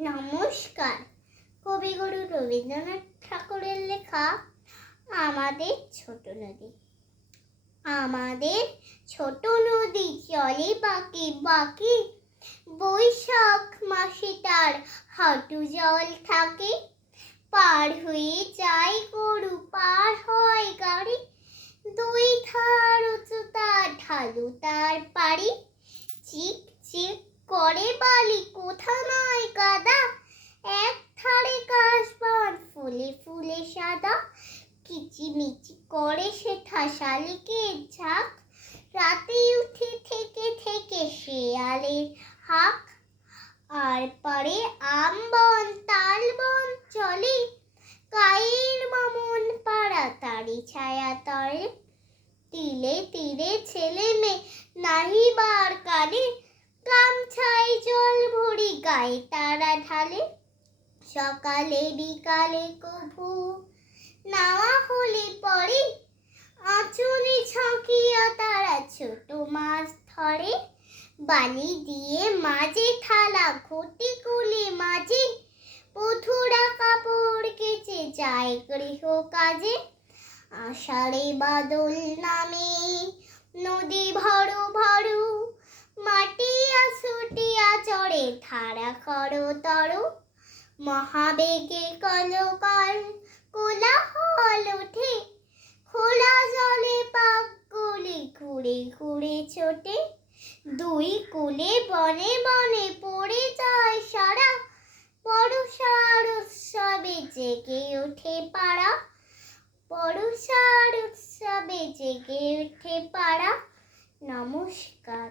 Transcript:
নমস্কার। কবিগুরু রবীন্দ্রনাথ ঠাকুরের লেখা আমাদের ছোট নদী। আমাদের ছোট নদী চলে বাঁকে বাঁকে, বৈশাখ মাসে তার হাঁটু জল থাকে। পার হয়ে যায় গরু, পার হয় গাড়ি, দুই ধার উঁচু তার, ঢালু তার পাড়ি। চিক চিক করে বালি, কোথা নয় কাদা, এক ধারে কাশবন ফুলে ফুলে সাদা। কিচিমিচি করে সেথা শালিকের ঝাঁক, রাতে উঠে থেকে থেকে শেয়ালের হাঁক। আর পারে আমবন তালবন চলে, গায়ের মামন পাড়া তারি ছায়া তলে। তিলে তিলে ছেলে মেয়ে নাহিবার কানে, গামছায় জল ভরি গায়ে তারা ঢালে। সকালে বিকালে কভু নাওয়া হলে পরে, আঁচলে ঝাঁকিয়া তারা ছোট মাছ ধরে। বালি দিয়ে মাঝে থালা, ঘটি কুলে মাঝে, বধূরা কাপড় কেচে যায় গৃহ কাজে। আষাঢ়ে বাদল নামে নদী ভরু ভরু, মাটিয়া ছুটিয়া চড়ে ধারা খরতর। মহাবেগে কলকাল কোলাহল ওঠে, খোলা জলে পাকগুলি ঘুরে ঘুরে ছোটে। দুই কূলে বনে বনে পড়ে যায় সারা, বর্ষার উৎসবে জেগে ওঠে পাড়া। বর্ষার উৎসবে জেগে ওঠে পাড়া। নমস্কার।